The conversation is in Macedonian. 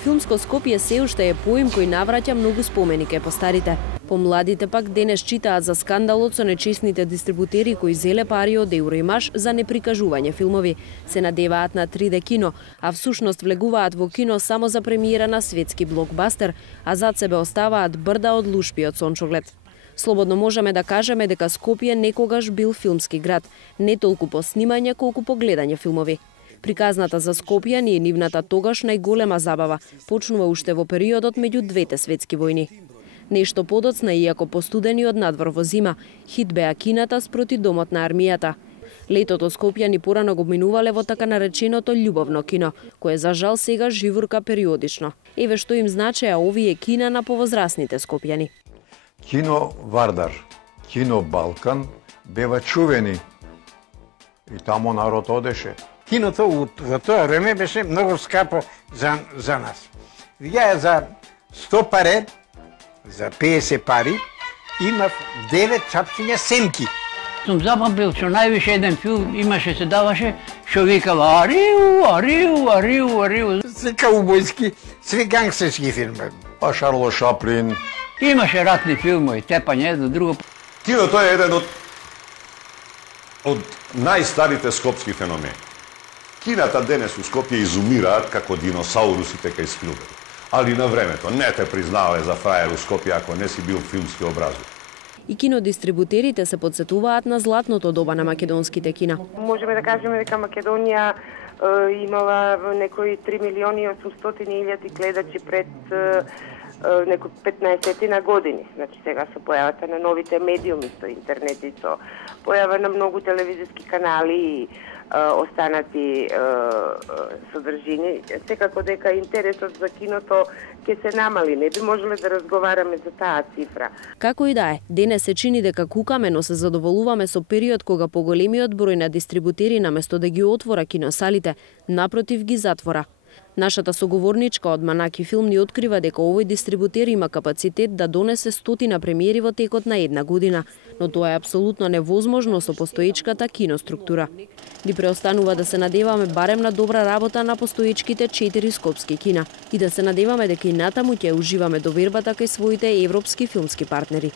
Филмско Скопје се уште е поим кој навраќа многу спомени кај постарите. Помладите пак денес читаат за скандалот со нечесните дистрибутери кои зеле пари од Евроимаш за неприкажување филмови. Се надеваат на 3D кино, а всушност влегуваат во кино само за премиера на светски блокбастер, а зад себе оставаат брда од лушпи од сончоглед. Слободно можеме да кажеме дека Скопје некогаш бил филмски град, не толку по снимање колку по гледање филмови. Приказната за Скопје ни е нивната тогаш најголема забава, почнува уште во периодот меѓу двете светски војни. Нешто подоцна, иако постудени од надвор во зима, хит беа кината спроти домот на армијата. Летото Скопјани порано го минувале во така нареченото љубовно кино, кое за жал сега живурка периодично. Еве што им значеа овие кина на повозрасните скопјани. Кино Вардар, кино Балкан бева чувени и тамо народ одеше. Киното во тоа време беше многу скапо за нас. Ја за 100 пари, за 50 пари, имав 9 чапчиња семки. Сум запамтил што највише еден филм имаше, се даваше, што викава Ариу, Ариу, Ариу, Ариу. Се каубојски, се гангстерски филми. Па Шарло Шаплин. Имаше ратни филмови, тепање едно друго. Киното е еден од најстарите скопски феномени. Кината денес у Скопје изумираат како диносаурусите кај Спилберг. Али на времето не те признавале за фрајер у Скопје ако не си бил филмски образов. И кинодистрибутерите се подсетуваат на златното доба на македонските кина. Можеме да кажеме дека Македонија имала некои 3 милиони 800 илјади гледачи пред некои 15 на години. Значи сега со појавата на новите медиуми, со интернет и со појава на многу телевизиски канали и останати содржини, секако дека интересот за киното ќе се намали. Не би можеле да разговараме за таа цифра. Како и да е, денес се чини дека кукаме, но се задоволуваме со период кога поголемиот број на дистрибутери наместо да ги отвора киносалите, напротив ги затвора. Нашата соговорничка од Манаки Филм ни открива дека овој дистрибутер има капацитет да донесе 100 премиери во текот на една година, но тоа е апсолутно невозможно со постоечката киноструктура. Ни преостанува да се надеваме барем на добра работа на постоечките 4 скопски кина и да се надеваме дека и натаму ќе уживаме довербата кај своите европски филмски партнери.